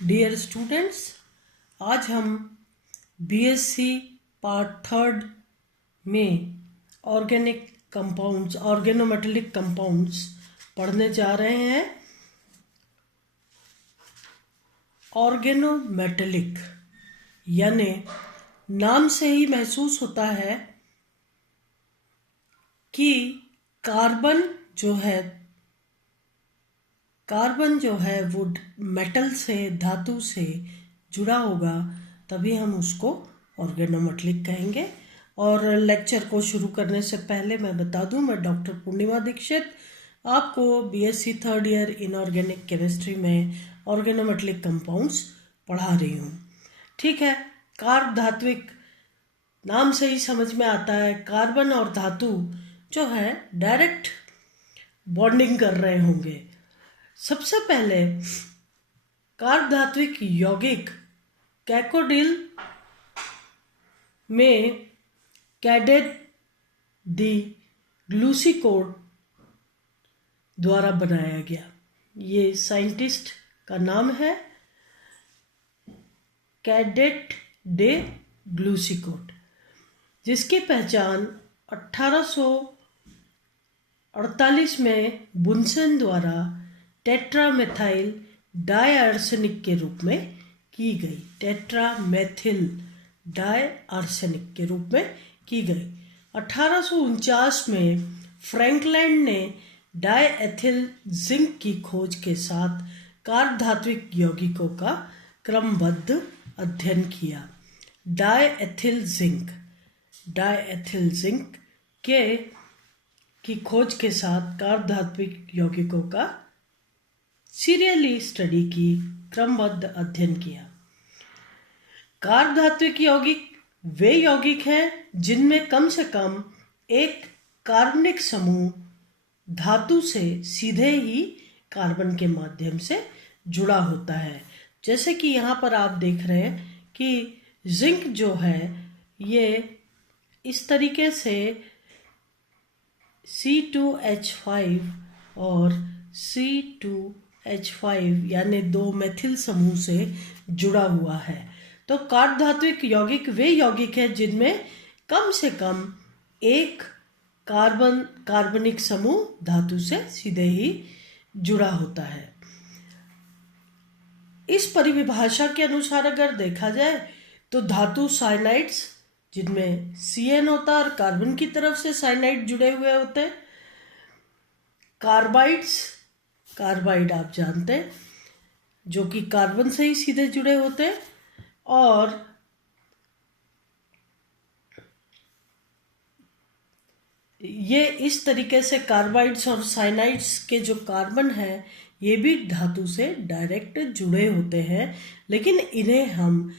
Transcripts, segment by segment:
Dear students, आज हम BSc part third में ऑर्गेनिक कंपाउंड्स, ऑर्गेनोमेटेलिक कंपाउंड्स पढ़ने जा रहे हैं। ऑर्गेनोमेटेलिक यानी नाम से ही महसूस होता है कि कार्बन जो है वो मेटल से, धातु से जुड़ा होगा, तभी हम उसको ऑर्गेनोमेटेलिक कहेंगे। और लेक्चर को शुरू करने से पहले मैं बता दूं, मैं डॉक्टर पूर्णिमा दीक्षित आपको BSc third year inorganic chemistry में ऑर्गेनोमेटेलिक कंपाउंड्स पढ़ा रही हूँ। ठीक है, कार्ब धात्विक नाम से ही समझ में आता है, कार्बन और धातु जो है डायरेक्ट बॉन्डिंग कर रहे होंगे। सबसे पहले कार्ब धात्विक यौगिक कैकोडिल में कैडेट दी ग्लूसिकोड द्वारा बनाया गया। ये साइंटिस्ट का नाम है कैडेट डे ग्लूसिकोड, जिसकी पहचान 1848 में बुनसेन द्वारा टेट्रामेथाइल डायआर्सेनिक के रूप में की गई। टेट्रामेथिल डायआर्सेनिक के रूप में की गई। 1849 में फ्रैंकलैंड ने डायएथिल जिंक की खोज के साथ कार्ब धात्विक यौगिकों का क्रमबद्ध अध्ययन किया। डायएथिल जिंक की खोज के साथ कार्ब धात्विक यौगिकों का सीरियली स्टडी की, क्रमबद्ध अध्ययन किया। कार्ब धात्विक यौगिक वे यौगिक हैं जिनमें कम से कम एक कार्बनिक समूह धातु से सीधे ही कार्बन के माध्यम से जुड़ा होता है। जैसे कि यहाँ पर आप देख रहे हैं कि जिंक जो है ये इस तरीके से C2H5 और C2H5 यानी दो मेथिल समूह से जुड़ा हुआ है। तो कार्ब धात्विक यौगिक वे यौगिक है जिनमें कम से कम एक कार्बनिक समूह धातु से सीधे ही जुड़ा होता है। इस परिभाषा के अनुसार अगर देखा जाए तो धातु साइनाइड्स, जिनमें CN होता है और कार्बन की तरफ से साइनाइड जुड़े हुए होते हैं। कार्बाइड आप जानते हैं, जो कि कार्बन से ही सीधे जुड़े होते हैं। और ये इस तरीके से कार्बाइड्स और साइनाइड्स के जो कार्बन है ये भी धातु से डायरेक्ट जुड़े होते हैं, लेकिन इन्हें हम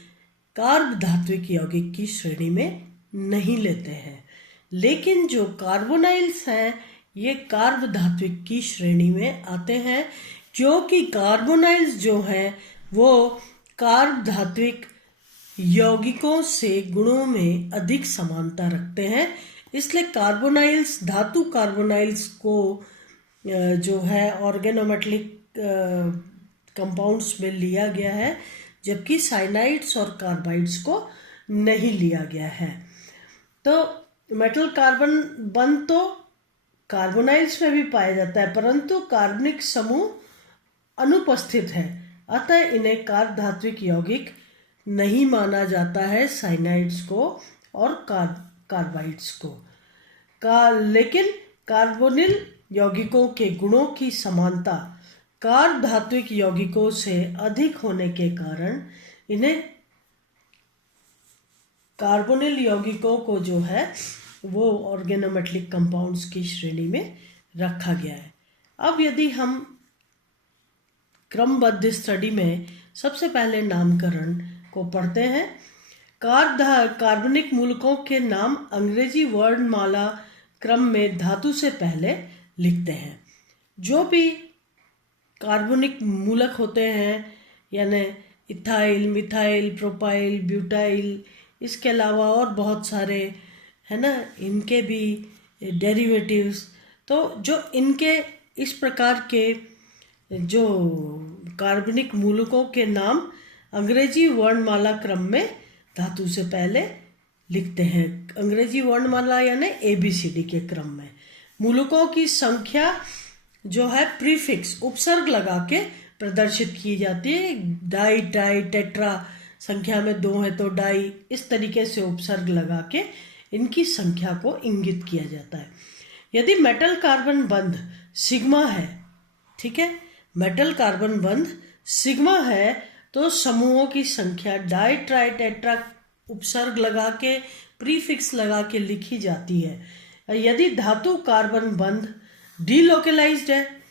कार्ब धात्विक यौगिक की श्रेणी में नहीं लेते हैं। लेकिन जो कार्बोनाइल्स हैं ये कार्ब धात्विक की श्रेणी में आते हैं, क्योंकि कार्बोनाइल्स जो हैं वो कार्ब धात्विक यौगिकों से गुणों में अधिक समानता रखते हैं। इसलिए कार्बोनाइल्स, धातु कार्बोनाइल्स को जो है ऑर्गेनोमेटेलिक कंपाउंड्स में लिया गया है, जबकि साइनाइड्स और कार्बाइड्स को नहीं लिया गया है। तो मेटल कार्बन बंध तो कार्बोनाइल्स में भी पाया जाता है, परंतु कार्बनिक समूह अनुपस्थित है, अतः इन्हें कार्ब धात्विक यौगिक नहीं माना जाता है, साइनाइड्स को और कार्बाइड्स को। लेकिन कार्बोनिल यौगिकों के गुणों की समानता कार्ब धात्विक यौगिकों से अधिक होने के कारण इन्हें कार्बोनिल यौगिकों को जो है वो ऑर्गेनोमेटेलिक कंपाउंड्स की श्रेणी में रखा गया है। अब यदि हम क्रमबद्ध स्टडी में सबसे पहले नामकरण को पढ़ते हैं, कार्बनिक मूलकों के नाम अंग्रेजी वर्णमाला क्रम में धातु से पहले लिखते हैं। जो भी कार्बनिक मूलक होते हैं यानी इथाइल, मिथाइल, प्रोपाइल, ब्यूटाइल, इसके अलावा और बहुत सारे है ना, इनके भी डेरिवेटिव्स। तो जो इनके इस प्रकार के जो कार्बनिक मूलकों के नाम अंग्रेजी वर्णमाला क्रम में धातु से पहले लिखते हैं। अंग्रेजी वर्णमाला यानी ABCD के क्रम में। मूलकों की संख्या जो है प्रीफिक्स उपसर्ग लगा के प्रदर्शित की जाती है। डाई, ट्राई, टेट्रा, संख्या में 2 है तो डाई, इस तरीके से उपसर्ग लगा के इनकी संख्या को इंगित किया जाता है। यदि मेटल कार्बन बंध सिग्मा है, ठीक है, मेटल कार्बन बंध सिग्मा है तो समूहों की संख्या डाई, ट्राई, टेट्रा उपसर्ग लगा के प्रीफिक्स लगा के लिखी जाती है। यदि धातु कार्बन बंध डीलोकेलाइज्ड है,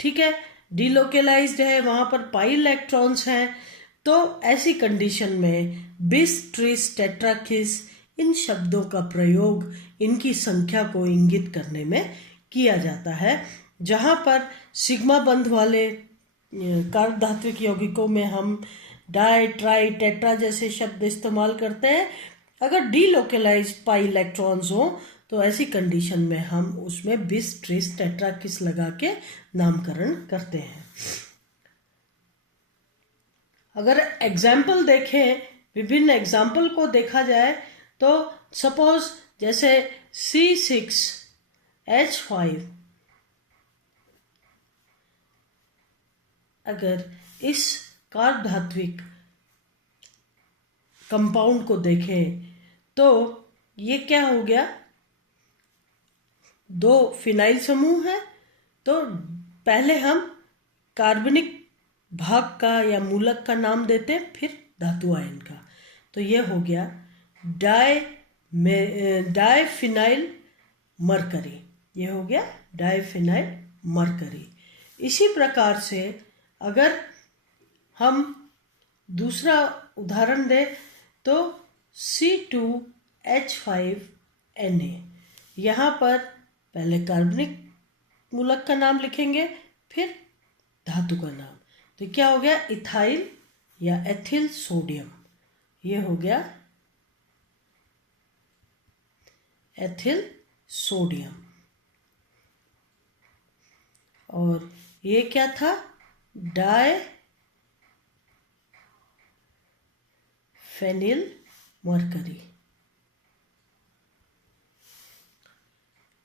ठीक है, डीलोकेलाइज्ड है, वहां पर पाई इलेक्ट्रॉन्स हैं, तो ऐसी कंडीशन में बिस, ट्रिस, टेट्राकिस इन शब्दों का प्रयोग इनकी संख्या को इंगित करने में किया जाता है। जहां पर सिग्मा बंध वाले कार्ब धात्विक यौगिकों में हम डाई, ट्राई, टेट्रा जैसे शब्द इस्तेमाल करते हैं। अगर डीलोकेलाइज्ड पाई इलेक्ट्रॉन्स हो तो ऐसी कंडीशन में हम उसमें बिस, ट्रिस, टेट्राकिस लगा के नामकरण करते हैं। अगर एग्जाम्पल देखें, विभिन्न एग्जाम्पल को देखा जाए तो सपोज जैसे C6H5, अगर इस कार्ब धात्विक कंपाउंड को देखें तो ये क्या हो गया, 2 फिनाइल समूह है, तो पहले हम कार्बनिक भाग का या मूलक का नाम देते हैं, फिर धातु आयन का। तो ये हो गया डाईफिनाइल मरकरी, ये हो गया डाईफिनाइल मरकरी। इसी प्रकार से अगर हम दूसरा उदाहरण दें तो C2H5Na, यहाँ पर पहले कार्बनिक मूलक का नाम लिखेंगे फिर धातु का नाम, तो क्या हो गया, इथाइल या एथिल सोडियम, ये हो गया एथिल सोडियम। और ये क्या था, डाईफेनिल मरकरी,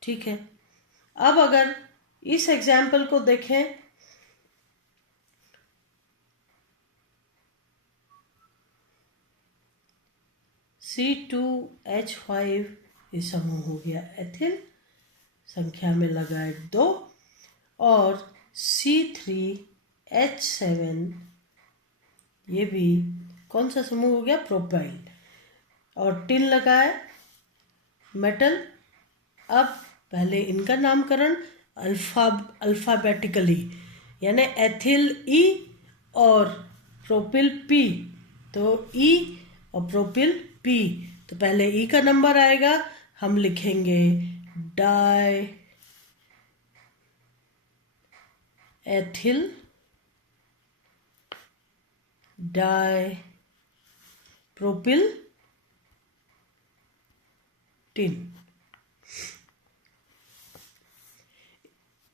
ठीक है। अब अगर इस एग्जाम्पल को देखें, C2H5 ये समूह हो गया एथिल, संख्या में लगाए 2, और C3H7 ये भी कौन सा समूह हो गया, प्रोपाइल, और टिन लगाए मेटल। अब पहले इनका नामकरण अल्फाबेटिकली, यानी एथिल E और प्रोपिल P, तो E और प्रोपिल P, तो पहले E का नंबर आएगा, हम लिखेंगे di ethyl di propyl tin.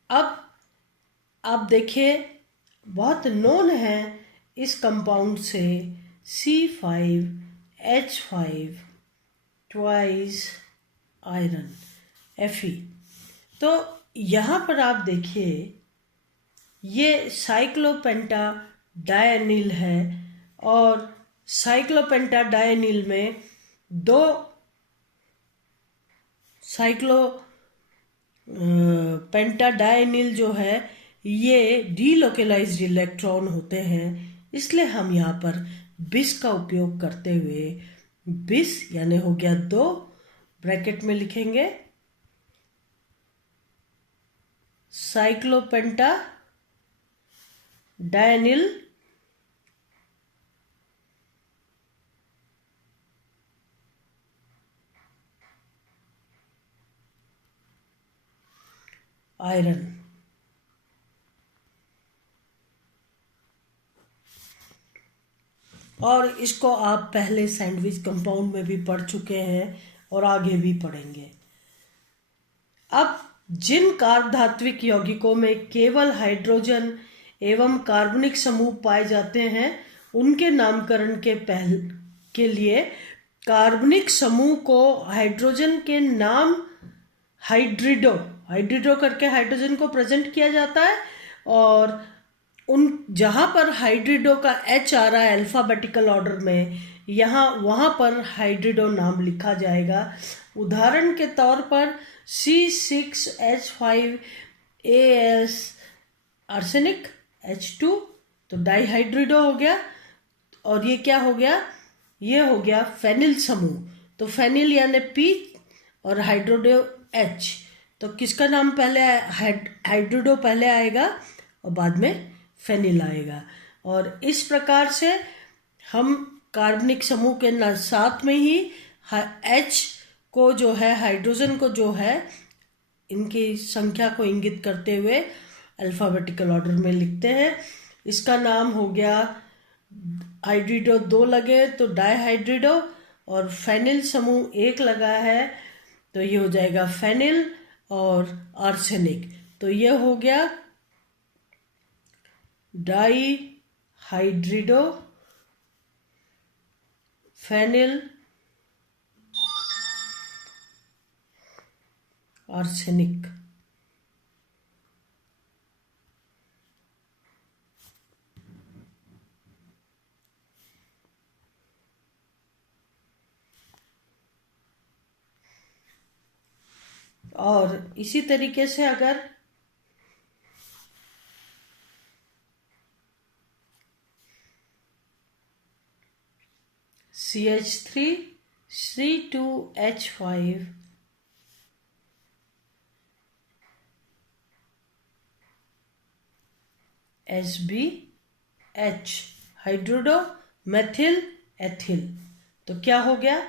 अब आप देखिए बहुत नोन है इस कंपाउंड से C5H5 ट्वाइस आयरन Fe। तो यहाँ पर आप देखिए ये साइक्लोपेंटा डायनिल है, और साइक्लोपेंटा डायनिल में 2 पेंटाडायनिल जो है ये डीलोकेलाइज्ड इलेक्ट्रॉन होते हैं, इसलिए हम यहाँ पर बिस का उपयोग करते हुए बिस यानी हो गया 2, ब्रैकेट में लिखेंगे साइक्लोपेंटा डायनिल आयरन। और इसको आप पहले सैंडविच कंपाउंड में भी पढ़ चुके हैं और आगे भी पढ़ेंगे। अब जिन कार्बधात्विक यौगिकों में केवल हाइड्रोजन एवं कार्बनिक समूह पाए जाते हैं उनके नामकरण के लिए कार्बनिक समूह को हाइड्रोजन के नाम हाइड्रिडो करके हाइड्रोजन को प्रेजेंट किया जाता है। और उन जहाँ पर हाइड्रिडो का एच आ रहा है अल्फाबेटिकल ऑर्डर में, वहाँ पर हाइड्रिडो नाम लिखा जाएगा। उदाहरण के तौर पर C6H5AS आर्सेनिक, H2 तो डाईहाइड्रिडो हो गया। और ये क्या हो गया, ये हो गया फेनिल समूह। तो फेनिल यानी P और हाइड्रोडो H, तो किसका नाम पहले, हाइड्रिडो पहले आएगा और बाद में फेनिल आएगा। और इस प्रकार से हम कार्बनिक समूह के साथ में ही H को जो है, हाइड्रोजन को जो है, इनकी संख्या को इंगित करते हुए अल्फाबेटिकल ऑर्डर में लिखते हैं। इसका नाम हो गया, हाइड्रिडो 2 लगे तो डाईहाइड्रिडो, और फेनिल समूह 1 लगा है तो ये हो जाएगा फेनिल और आर्सेनिक। तो ये हो गया डाईहाइड्रिडो, फेनिल, आर्सेनिक। और इसी तरीके से अगर CH3 C2H5 SbH हाइड्रिडो methyl ethyl, तो क्या हो गया,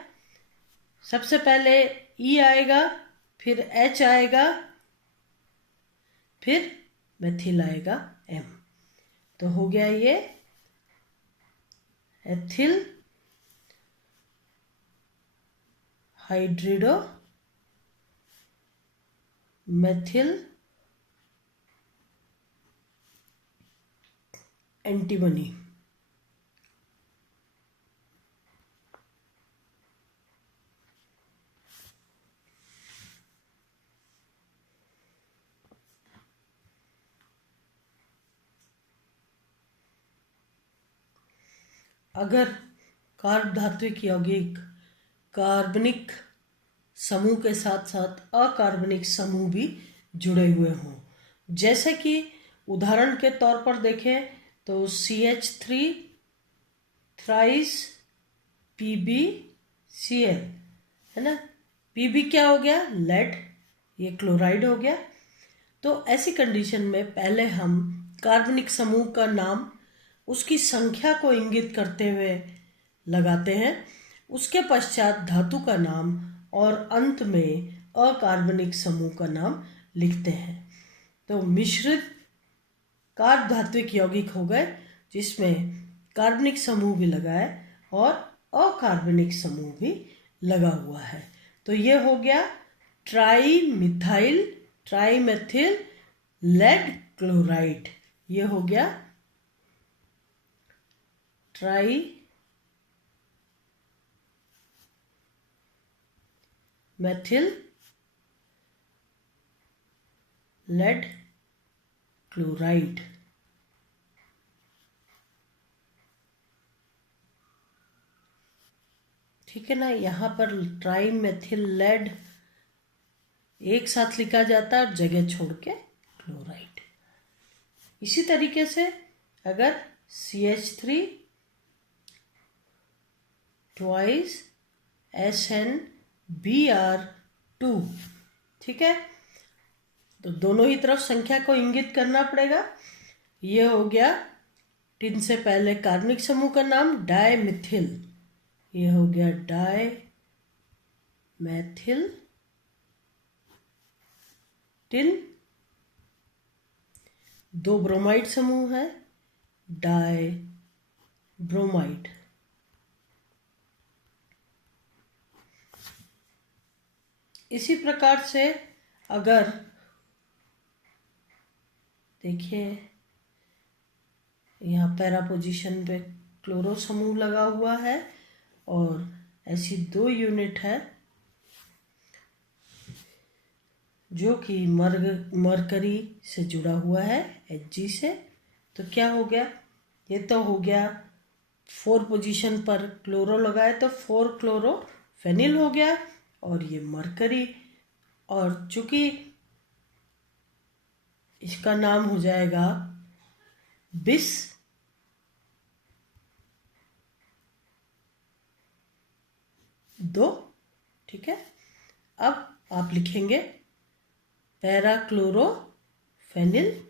सबसे पहले E आएगा, फिर H आएगा, फिर मेथिल आएगा M, तो हो गया ये एथिल हाइड्रिडो मेथिल एंटीमनी। अगर कार्ब धात्विक यौगिक कार्बनिक समूह के साथ साथ अकार्बनिक समूह भी जुड़े हुए हों, जैसे कि उदाहरण के तौर पर देखें तो CH3 थ्राइस PbCl है ना। Pb क्या हो गया, लेड, ये क्लोराइड हो गया। तो ऐसी कंडीशन में पहले हम कार्बनिक समूह का नाम उसकी संख्या को इंगित करते हुए लगाते हैं, उसके पश्चात धातु का नाम और अंत में अकार्बनिक समूह का नाम लिखते हैं। तो मिश्रित कार्ब धात्विक यौगिक हो गए जिसमें कार्बनिक समूह भी लगा है और अकार्बनिक समूह भी लगा हुआ है। तो ये हो गया ट्राईमेथिल लेड क्लोराइड, ये हो गया ट्राईमेथिल लेड क्लोराइड। ठीक है ना, यहाँ पर ट्राईमेथिल लेड एक साथ लिखा जाता है, जगह छोड़ के क्लोराइड। इसी तरीके से अगर CH3 ट्वाइस SnBr2, ठीक है, तो दोनों ही तरफ संख्या को इंगित करना पड़ेगा। ये हो गया टिन से पहले कार्बनिक समूह का नाम डायमिथिल, ये हो गया डायमेथिल टिन, 2 ब्रोमाइड समूह है डायब्रोमाइड। इसी प्रकार से अगर देखिए यहाँ पैरा पोजीशन पे क्लोरो समूह लगा हुआ है और ऐसी 2 यूनिट है जो कि मरकरी से जुड़ा हुआ है Hg से। तो क्या हो गया, ये तो हो गया 4 पोजीशन पर क्लोरो लगाए तो 4 क्लोरो फेनिल हो गया और ये मरकरी, और चूंकि इसका नाम हो जाएगा बिस, दो, ठीक है। अब आप लिखेंगे पैरा क्लोरो फेनिल,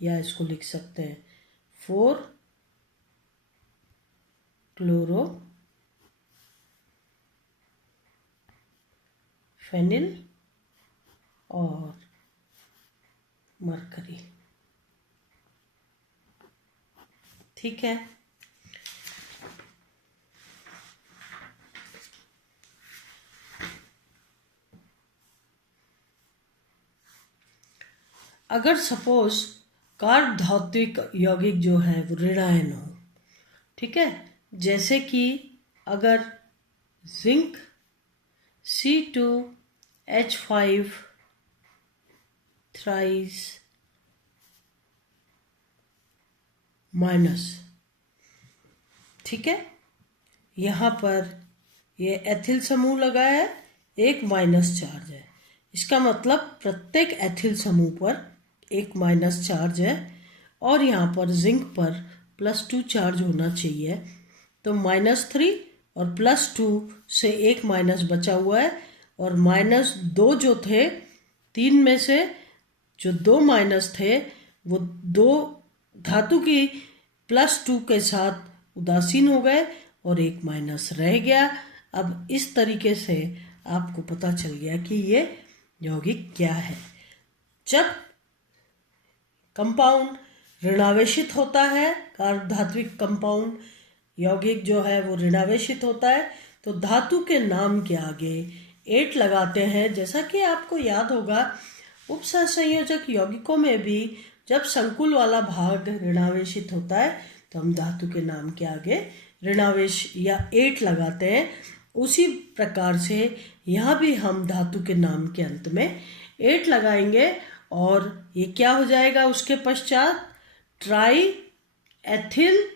या इसको लिख सकते हैं 4 क्लोरो फेनिल और मरकरी, ठीक है। अगर सपोज कार्ब धात्विक यौगिक जो है वो ऋणायन हो, ठीक है, जैसे कि अगर जिंक C2H5 थ्राइस माइनस, ठीक है, यहाँ पर ये एथिल समूह लगा है, एक माइनस चार्ज है, इसका मतलब प्रत्येक एथिल समूह पर एक माइनस चार्ज है और यहाँ पर जिंक पर +2 चार्ज होना चाहिए। तो -3 और +2 से एक माइनस बचा हुआ है और -2 जो थे, 3 में से जो 2 माइनस थे वो 2 धातु की +2 के साथ उदासीन हो गए और एक माइनस रह गया। अब इस तरीके से आपको पता चल गया कि ये यौगिक क्या है। जब कंपाउंड ऋणावेशित होता है, कार्बधात्विक कंपाउंड यौगिक जो है वो ऋणावेशित होता है, तो धातु के नाम के आगे 8 लगाते हैं। जैसा कि आपको याद होगा उपसहसंयोजक यौगिकों में भी जब संकुल वाला भाग ऋणावेशित होता है तो हम धातु के नाम के आगे ऋणावेश या 8 लगाते हैं। उसी प्रकार से यहाँ भी हम धातु के नाम के अंत में 8 लगाएंगे और ये क्या हो जाएगा उसके पश्चात, ट्राई एथिल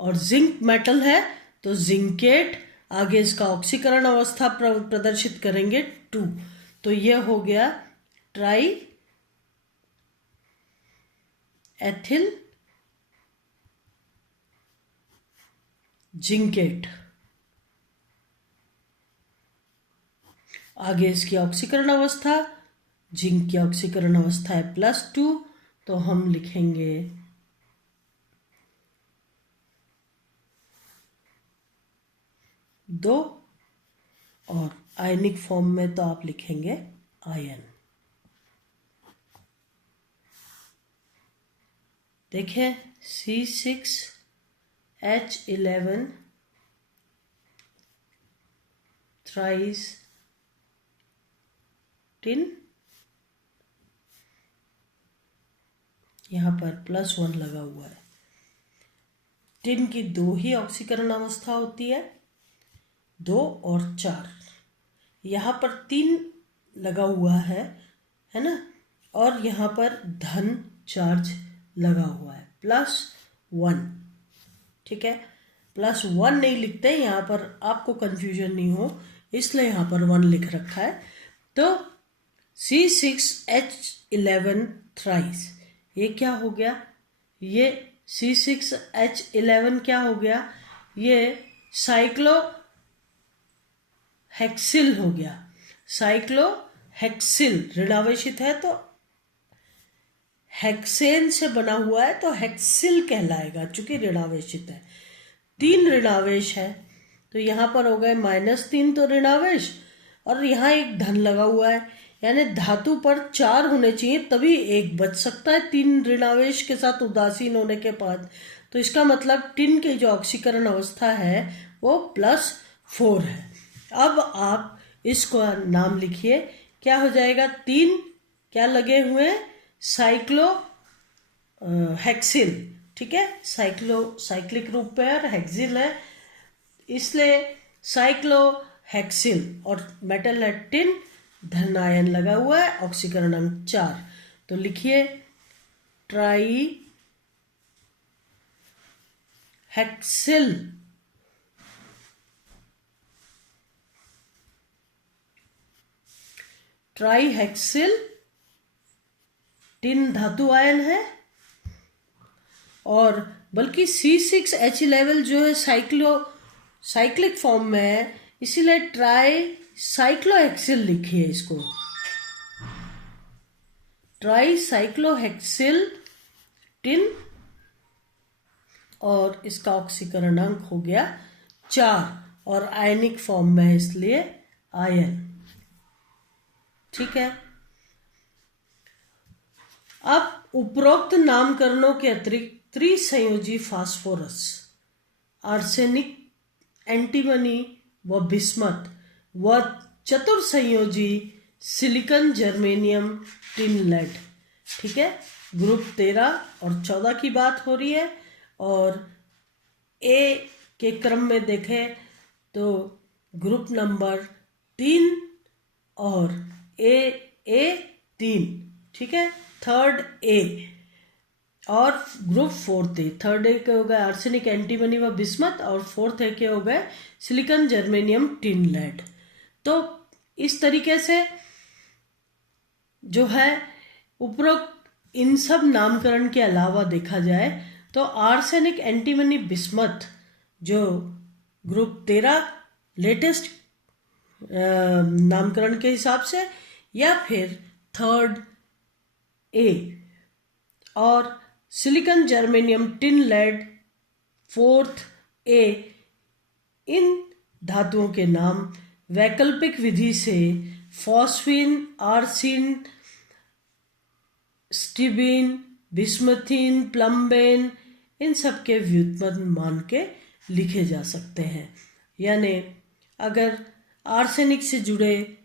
और जिंक मेटल है तो जिंकेट, आगे इसका ऑक्सीकरण अवस्था प्रदर्शित करेंगे 2, तो ये हो गया ट्राई एथिल जिंकेट। आगे इसकी ऑक्सीकरण अवस्था, जिंक की ऑक्सीकरण अवस्था है +2, तो हम लिखेंगे 2 और आयनिक फॉर्म में तो आप लिखेंगे आयन। देखिए C6H11 थ्राइस टिन, यहाँ पर +1 लगा हुआ है। टिन की 2 ही ऑक्सीकरण अवस्था होती है, 2 और 4, यहाँ पर 3 लगा हुआ है ना, और यहाँ पर धन चार्ज लगा हुआ है +1, ठीक है। +1 नहीं लिखते यहाँ पर, आपको कंफ्यूजन नहीं हो इसलिए यहाँ पर 1 लिख रखा है। तो C6H11 थ्राइस, ये क्या हो गया, ये C6H11 क्या हो गया, ये साइक्लोहेक्सिल हो गया। साइक्लोहेक्सिल ऋणावेशित है तो हेक्सेन से बना हुआ है तो हेक्सिल कहलाएगा, चूंकि ऋणावेशित है। 3 ऋणावेश है तो यहाँ पर हो गए -3 तो ऋणावेश, और यहाँ एक धन लगा हुआ है, यानी धातु पर 4 होने चाहिए तभी एक बच सकता है 3 ऋणावेश के साथ उदासीन होने के बाद। तो इसका मतलब टिन की जो ऑक्सीकरण अवस्था है वो +4 है। अब आप इसको नाम लिखिए, क्या हो जाएगा, 3 क्या लगे हुए हैं, साइक्लो हेक्सिल, ठीक है। साइक्लिक ग्रुप पेयर हेक्सिल है, इसलिए साइक्लो हेक्सिल, और मेटल है टिन, धन आयन लगा हुआ है, ऑक्सीकरण अंक 4। तो लिखिए ट्राई हेक्सिल टिन धातु आयन है, और बल्कि C6H11 जो है साइक्लिक फॉर्म में है, इसीलिए ट्राई साइक्लोहेक्सिल लिखिए इसको, ट्राई साइक्लोहेक्सिल टिन, और इसका ऑक्सीकरण अंक हो गया 4, और आयनिक फॉर्म में है इसलिए आयन। ठीक है। अब उपरोक्त नामकरणों के अतिरिक्त त्रिसंयोजी फास्फोरस, आर्सेनिक, एंटीमनी व बिस्मथ व चतुर्संयोजी सिलिकॉन, जर्मेनियम, टिन, लेड। ठीक है। ग्रुप 13 और 14 की बात हो रही है, और ए के क्रम में देखें तो ग्रुप नंबर 3 और A3, ठीक है, थर्ड ए, और ग्रुप 4 ए। थर्ड ए के हो गए आर्सेनिक, एंटीमनी व बिस्मथ, और 4th ए के हो गए सिलिकॉन, जर्मेनियम, टिन, लेड। तो इस तरीके से जो है उपरोक्त इन सब नामकरण के अलावा देखा जाए तो आर्सेनिक, एंटीमनी, बिस्मथ जो ग्रुप 13 लेटेस्ट नामकरण के हिसाब से, या फिर थर्ड ए, और silicon, germanium, tin, lead 4th A, इन धातुओं के नाम वैकल्पिक विधि से फॉस्फीन, आर्सिन, स्टिबीन, बिस्मथीन, प्लम्बेन, इन सब के व्युत्पन्न मान के लिखे जा सकते हैं। यानी अगर आर्सेनिक से जुड़े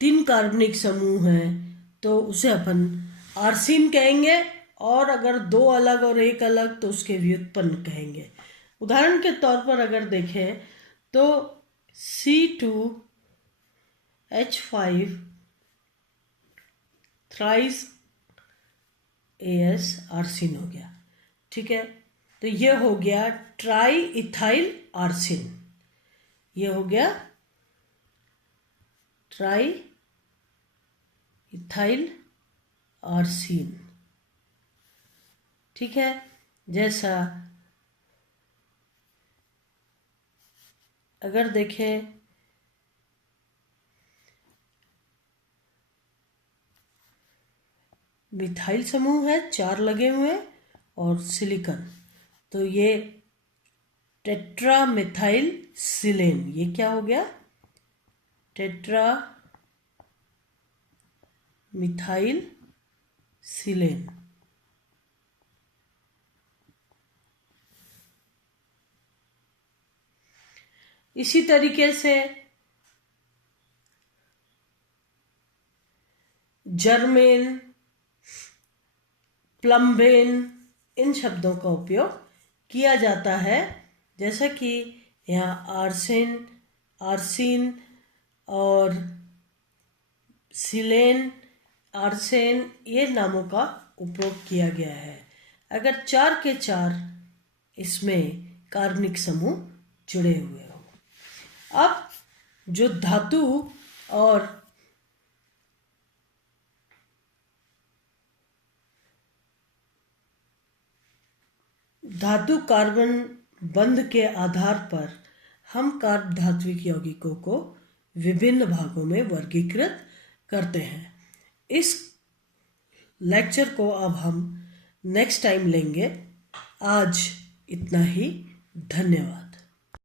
3 कार्बनिक समूह हैं तो उसे अपन आर्सिन कहेंगे, और अगर 2 अलग और 1 अलग तो उसके व्युत्पन्न कहेंगे। उदाहरण के तौर पर अगर देखें तो C2H5 थ्राइस AS आर्सिन हो गया। ठीक है। तो ये हो गया ट्राई इथाइल आर्सिन, ये हो गया ट्राई इथाइल आर्सिन। ठीक है। जैसा अगर देखें मिथाइल समूह है 4 लगे हुए, और सिलिकॉन, तो ये टेट्रा मिथाइल सिलेन, ये क्या हो गया टेट्रा मिथाइल सिलेन। इसी तरीके से जर्मेन, प्लम्बेन, इन शब्दों का उपयोग किया जाता है, जैसा कि यहाँ आर्सिन और सिलेन, आर्सेन, ये नामों का उपयोग किया गया है अगर 4 के 4 इसमें कार्बनिक समूह जुड़े हुए हो। अब जो धातु और धातु कार्बन बंध के आधार पर हम कार्ब धात्विक यौगिकों को विभिन्न भागों में वर्गीकृत करते हैं। इस लेक्चर को अब हम नेक्स्ट टाइम लेंगे। आज इतना ही, धन्यवाद।